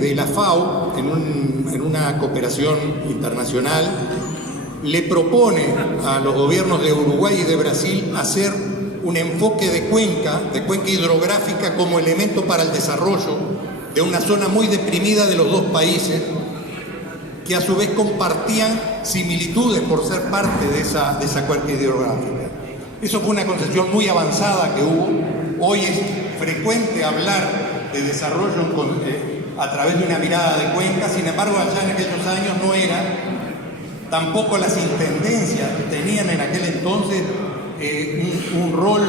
de la FAO, en una cooperación internacional, le propone a los gobiernos de Uruguay y de Brasil hacer un enfoque de cuenca hidrográfica como elemento para el desarrollo de una zona muy deprimida de los dos países, que a su vez compartían similitudes por ser parte de esa cuenca hidrográfica. Eso fue una concepción muy avanzada que hubo. Hoy es frecuente hablar de desarrollo a través de una mirada de cuenca, sin embargo allá en aquellos años no era. Tampoco las intendencias tenían en aquel entonces un rol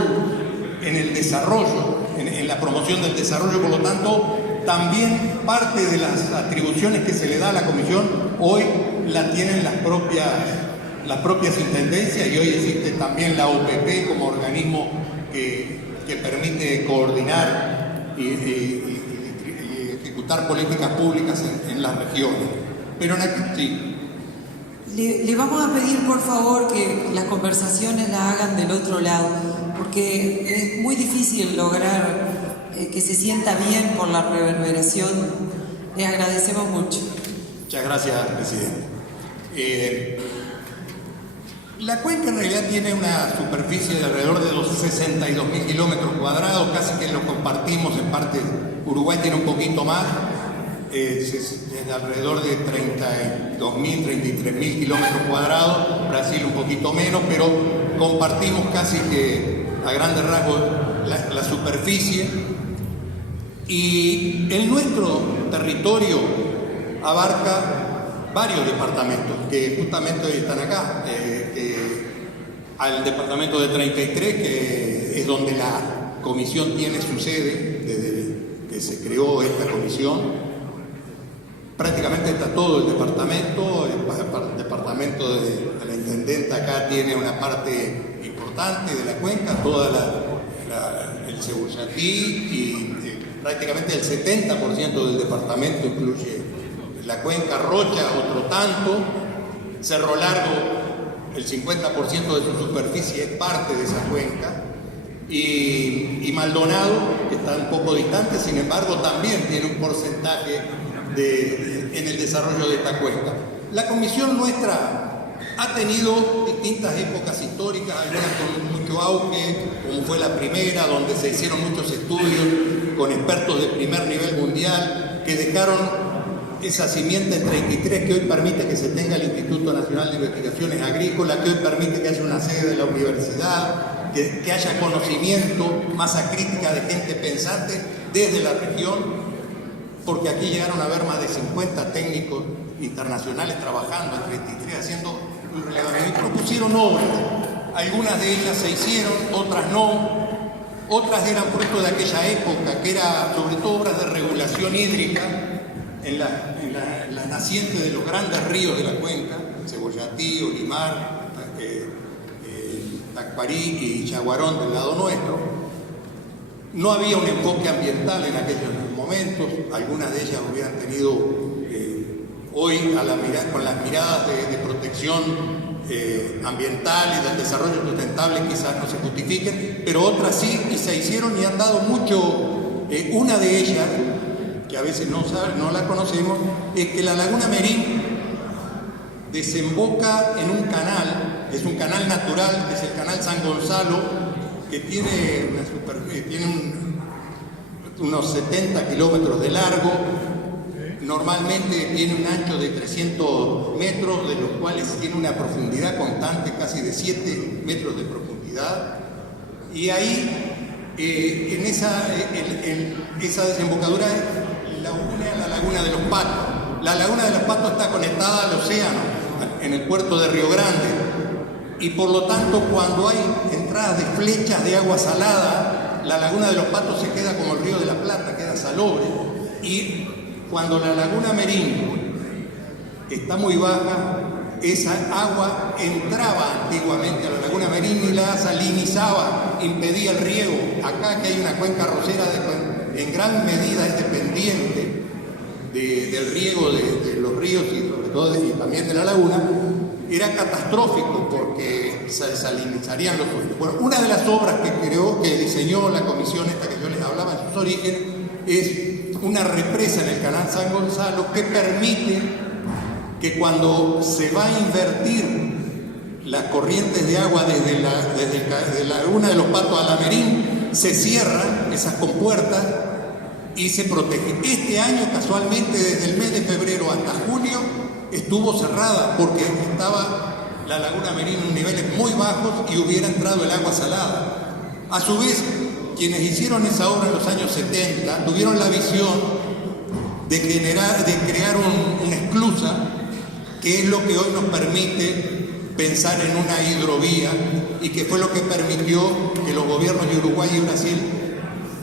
en el desarrollo, en la promoción del desarrollo. Por lo tanto, también parte de las atribuciones que se le da a la comisión hoy la tienen las propias intendencias, y hoy existe también la OPP como organismo que permite coordinar y ejecutar políticas públicas en las regiones. Pero sí. Le vamos a pedir, por favor, que las conversaciones las hagan del otro lado, porque es muy difícil lograr que se sienta bien por la reverberación. Les agradecemos mucho. Muchas gracias, presidente. La cuenca en realidad tiene una superficie de alrededor de los 62.000 kilómetros cuadrados, casi que lo compartimos en parte. Uruguay tiene un poquito más, es alrededor de 32.000, 33.000 kilómetros cuadrados, Brasil un poquito menos, pero compartimos casi que a grandes rasgos la superficie. Y el nuestro territorio abarca varios departamentos que justamente hoy están acá, al departamento de 33, que es donde la comisión tiene su sede desde que se creó esta comisión. Prácticamente está todo el departamento de la intendenta acá tiene una parte importante de la cuenca, toda el Cebollatí, y prácticamente el 70% del departamento incluye la cuenca. Rocha, otro tanto. Cerro Largo, el 50% de su superficie es parte de esa cuenca. Y Maldonado, que está un poco distante, sin embargo, también tiene un porcentaje en el desarrollo de esta cuenca. La comisión nuestra ha tenido distintas épocas históricas, algunas con mucho auge, como fue la primera, donde se hicieron muchos estudios con expertos de primer nivel mundial, que dejaron esa simiente en 33 que hoy permite que se tenga el Instituto Nacional de Investigaciones Agrícolas, que hoy permite que haya una sede de la universidad, que haya conocimiento, masa crítica de gente pensante desde la región, porque aquí llegaron a haber más de 50 técnicos internacionales trabajando en 33, haciendo un relevamiento. Propusieron obras, algunas de ellas se hicieron, otras no, otras eran fruto de aquella época, que era sobre todo obras de regulación hídrica en la naciente de los grandes ríos de la cuenca, Cebollatí, Olimar, Tacuarí y Chaguarón del lado nuestro. No había un enfoque ambiental en aquellos momentos, algunas de ellas hubieran tenido hoy con las miradas de protección ambiental y del desarrollo sustentable quizás no se justifiquen, pero otras sí, y se hicieron y han dado mucho. Una de ellas, que a veces no la conocemos, es que la Laguna Merín desemboca en un canal, es un canal natural, es el canal San Gonzalo, que tiene unos 70 kilómetros de largo, normalmente tiene un ancho de 300 metros, de los cuales tiene una profundidad constante casi de 7 metros de profundidad, y ahí en esa desembocadura la une a la Laguna de los Patos. La Laguna de los Patos está conectada al océano en el puerto de Río Grande, y por lo tanto cuando hay entradas de flechas de agua salada, la Laguna de los Patos se queda como el Río de la Plata, queda salobre, y cuando la Laguna Merín está muy baja, esa agua entraba antiguamente a la Laguna Merín y la salinizaba, impedía el riego. Acá, que hay una cuenca arrocera en gran medida es dependiente del riego de los ríos y sobre todo y también de la laguna, era catastrófico porque se salinizarían los suelos. Bueno, una de las obras que diseñó la comisión esta que yo les hablaba en sus orígenes es una represa en el canal San Gonzalo que permite que cuando se va a invertir las corrientes de agua desde la laguna de los Patos a Lamerín, se cierran esas compuertas y se protege. Este año, casualmente, desde el mes de febrero hasta junio, estuvo cerrada porque estaba la laguna Merín en niveles muy bajos y hubiera entrado el agua salada. A su vez, quienes hicieron esa obra en los años 70 tuvieron la visión de crear una esclusa, que es lo que hoy nos permite pensar en una hidrovía y que fue lo que permitió que los gobiernos de Uruguay y Brasil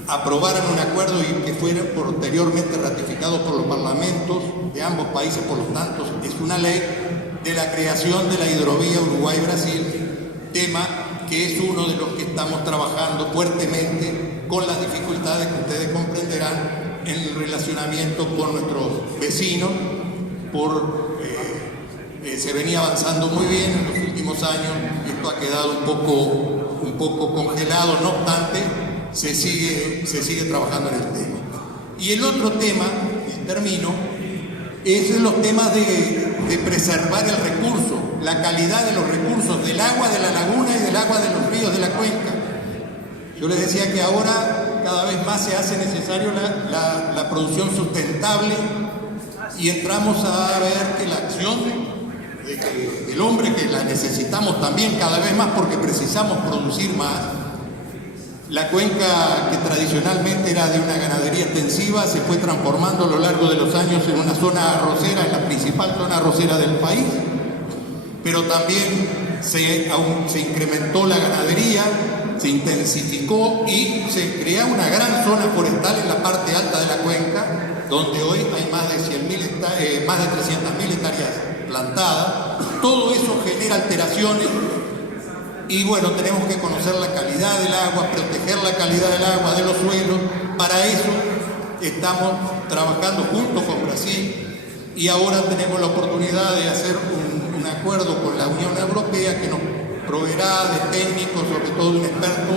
aprobaran un acuerdo y que fuera posteriormente ratificado por los parlamentos de ambos países. Por lo tanto, es una ley de la creación de la hidrovía Uruguay-Brasil, tema que es uno de los que estamos trabajando fuertemente con las dificultades que ustedes comprenderán en el relacionamiento con nuestros vecinos. Se venía avanzando muy bien en los últimos años, esto ha quedado un poco congelado, no obstante, se sigue trabajando en el tema. Y el otro tema, y termino, es los temas de preservar el recurso, la calidad de los recursos del agua de la laguna y del agua de los ríos de la cuenca. Yo les decía que ahora cada vez más se hace necesario la producción sustentable y entramos a ver que la acción del hombre, que la necesitamos también cada vez más porque precisamos producir más. La cuenca, que tradicionalmente era de una ganadería extensiva, se fue transformando a lo largo de los años en una zona arrocera, en la principal zona arrocera del país, pero también se incrementó la ganadería, se intensificó y se creó una gran zona forestal en la parte alta de la cuenca, donde hoy hay más de 300.000 hectáreas plantadas. Todo eso genera alteraciones y bueno, tenemos que conocer la calidad del agua, proteger la calidad del agua, de los suelos. Para eso estamos trabajando junto con Brasil y ahora tenemos la oportunidad de hacer un acuerdo con la Unión Europea que nos proveerá de técnicos, sobre todo de un experto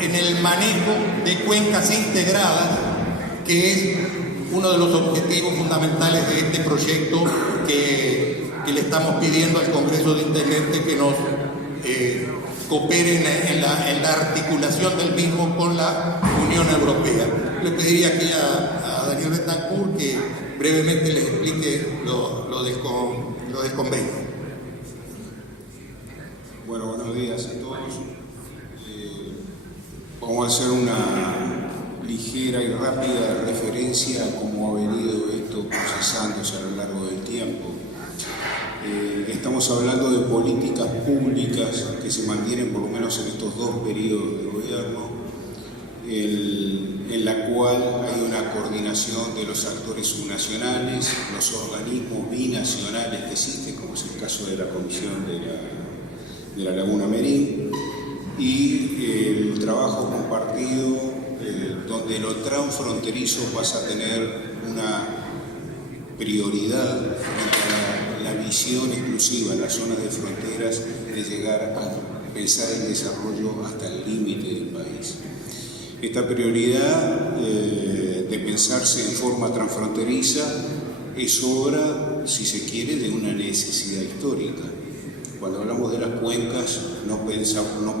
en el manejo de cuencas integradas, que es uno de los objetivos fundamentales de este proyecto que le estamos pidiendo al Congreso de Intendentes que nos cooperen en la articulación del mismo con la Unión Europea. Le pediría aquí a Daniel Betancourt que brevemente les explique lo del convenio. Bueno, buenos días a todos. Vamos a hacer una ligera y rápida referencia a cómo ha venido esto procesándose a lo largo del tiempo. Estamos hablando de políticas públicas que se mantienen por lo menos en estos dos periodos de gobierno, en la cual hay una coordinación de los actores subnacionales, los organismos binacionales que existen, como es el caso de la Comisión de la Laguna Merín, y el trabajo compartido, donde lo transfronterizo pasa a tener una prioridad frente a la visión exclusiva en las zonas de fronteras de llegar a pensar el desarrollo hasta el límite del país. Esta prioridad de pensarse en forma transfronteriza es obra, si se quiere, de una necesidad histórica. Cuando hablamos de las cuencas, no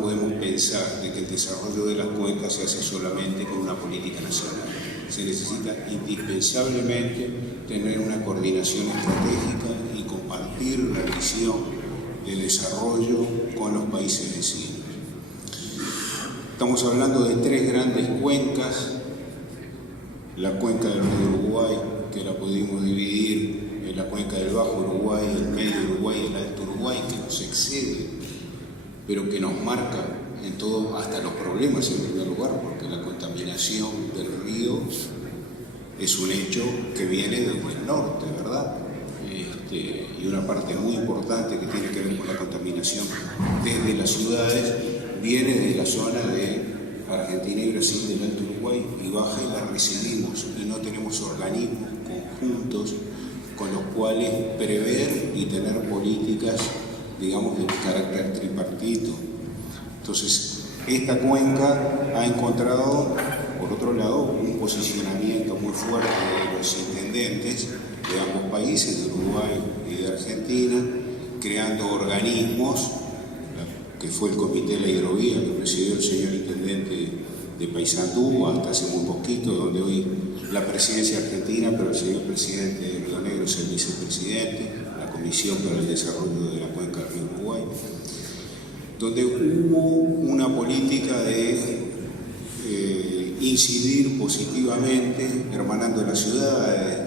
podemos pensar de que el desarrollo de las cuencas se hace solamente con una política nacional. Se necesita indispensablemente tener una coordinación estratégica y compartir la visión de desarrollo con los países vecinos. Estamos hablando de tres grandes cuencas: la cuenca del río Uruguay, que la pudimos dividir en la cuenca del Bajo Uruguay, el Medio Uruguay y el Alto Uruguay, que nos excede, pero que nos marca en todo, hasta los problemas en primer lugar, porque la contaminación del río es un hecho que viene desde el norte, ¿verdad? Y una parte muy importante que tiene que ver con la contaminación desde las ciudades viene de la zona de Argentina y Brasil, del Alto Uruguay, y baja y la recibimos, y no tenemos organismos conjuntos con los cuales prever y tener políticas, digamos, de carácter tripartito. Entonces, esta cuenca ha encontrado por otro lado, un posicionamiento muy fuerte de los intendentes de ambos países, de Uruguay y de Argentina, creando organismos, que fue el Comité de la Hidrovía, que presidió el señor intendente de Paysandú hasta hace muy poquito, donde hoy la presidencia argentina, pero el señor presidente de Río Negro es el vicepresidente, la Comisión para el Desarrollo de la Cuenca del Río Uruguay, donde hubo una política de incidir positivamente, hermanando las ciudades,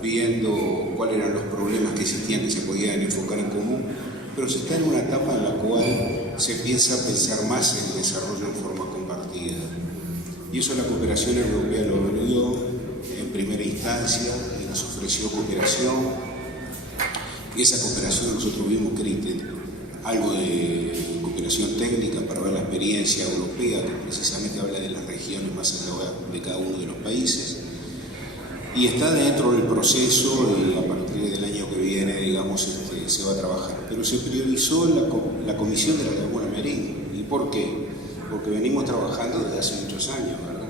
viendo cuáles eran los problemas que existían que se podían enfocar en común, pero se está en una etapa en la cual se empieza a pensar más en el desarrollo en forma compartida. Y eso la cooperación europea lo dio en primera instancia, y nos ofreció cooperación. Y esa cooperación nosotros vimos que era algo de cooperación técnica para ver la experiencia europea, que precisamente habla de las regiones más allá de cada uno de los países. Y está dentro del proceso y a partir del año que viene, digamos, se va a trabajar. Pero se priorizó la Comisión de la Laguna Merín. ¿Y por qué? Porque venimos trabajando desde hace muchos años, ¿verdad?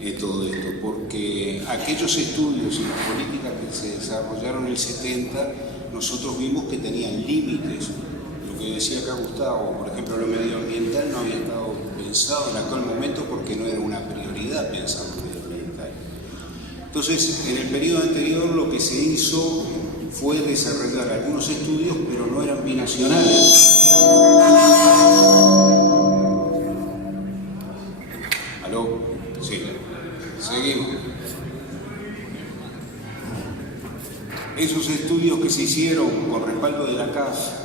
En todo esto. Porque aquellos estudios y las políticas que se desarrollaron en el 70, nosotros vimos que tenían límites. Lo que decía acá Gustavo, por ejemplo, lo medioambiental no había estado pensado en aquel momento porque no era una prioridad pensar en lo medioambiental. Entonces, en el periodo anterior lo que se hizo fue desarrollar algunos estudios, pero no eran binacionales. ¿Aló? Sí. Seguimos. Esos estudios que se hicieron con respaldo de la CAF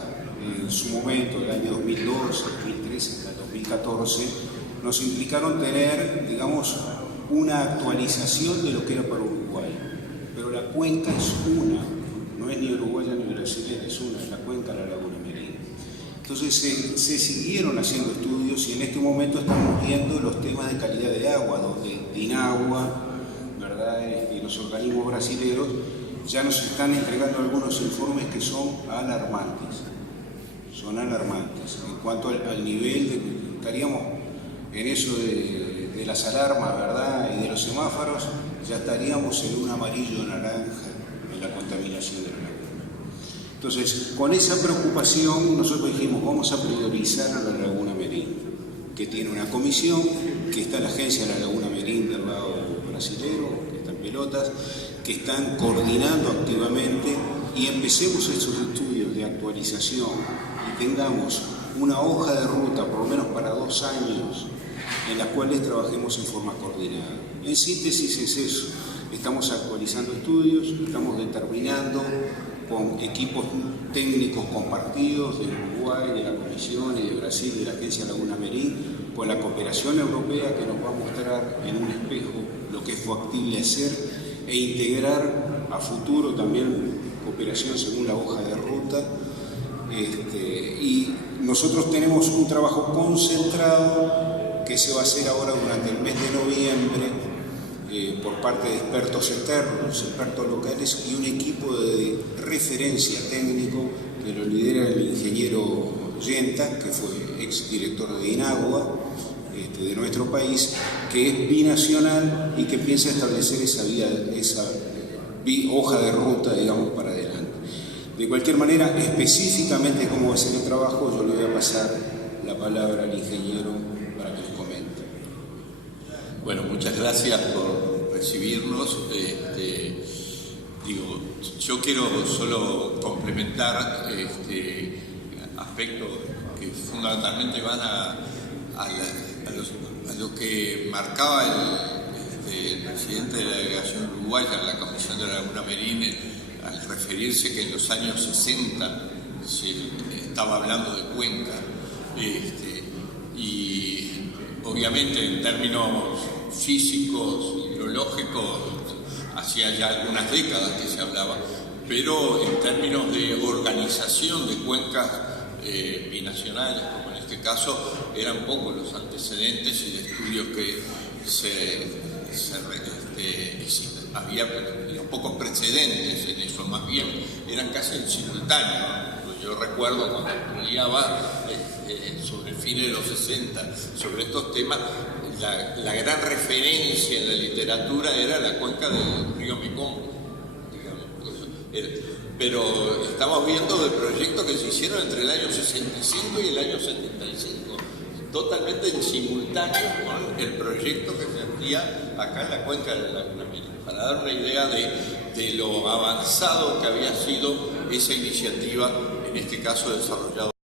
en su momento, el año 2012, 2013 hasta el 2014, nos implicaron tener, digamos, una actualización de lo que era para Uruguay. Pero la cuenca es una, no es ni uruguaya ni brasilera, es una, es la cuenca de la Laguna Merín. Entonces se siguieron haciendo estudios y en este momento estamos viendo los temas de calidad de agua, donde DINAGUA, ¿verdad? Y los organismos brasileños ya nos están entregando algunos informes que son alarmantes. Son alarmantes. En cuanto al nivel, estaríamos en eso de las alarmas, ¿verdad? Y de los semáforos, ya estaríamos en un amarillo naranja en la contaminación de la laguna. Entonces, con esa preocupación, nosotros dijimos, vamos a priorizar a la Laguna Merín, que tiene una comisión, que está la agencia de la Laguna Merín del lado brasilero, que está en pelotas, que están coordinando activamente y empecemos estos estudios de actualización y tengamos una hoja de ruta, por lo menos para 2 años, en las cuales trabajemos en forma coordinada. En síntesis es eso, estamos actualizando estudios, estamos determinando con equipos técnicos compartidos de Uruguay, de la Comisión y de Brasil, de la Agencia Laguna Merín, con la cooperación europea que nos va a mostrar en un espejo lo que es factible hacer e integrar a futuro también cooperación según la hoja de ruta. Y nosotros tenemos un trabajo concentrado que se va a hacer ahora durante el mes de noviembre por parte de expertos externos, expertos locales y un equipo de referencia técnico que lo lidera el ingeniero Yenta, que fue exdirector de DINAGUA de nuestro país, que es binacional y que piensa establecer esa hoja de ruta, digamos, para adelante. De cualquier manera, específicamente cómo va a ser el trabajo, yo le voy a pasar la palabra al ingeniero para que nos comente. Bueno, muchas gracias por recibirnos. Yo quiero solo complementar aspectos que fundamentalmente van a lo que marcaba el presidente de la delegación uruguaya en la Comisión de la Laguna Merín al referirse que en los años 60 se estaba hablando de cuenca. Y obviamente en términos físicos, hidrológicos, hacía ya algunas décadas que se hablaba, pero en términos de organización de cuencas binacionales, como en este caso, eran pocos los antecedentes y de estudios que había pocos precedentes en eso, más bien eran casi en simultáneo. Yo recuerdo cuando estudiaba sobre fines de los 60 sobre estos temas, la gran referencia en la literatura era la cuenca del río Mekong, digamos. Pero estamos viendo de proyectos que se hicieron entre el año 65 y el año 75, totalmente en simultáneo con el proyecto que se hacía acá en la cuenca de la Laguna Merín, para dar una idea de lo avanzado que había sido esa iniciativa, en este caso desarrollado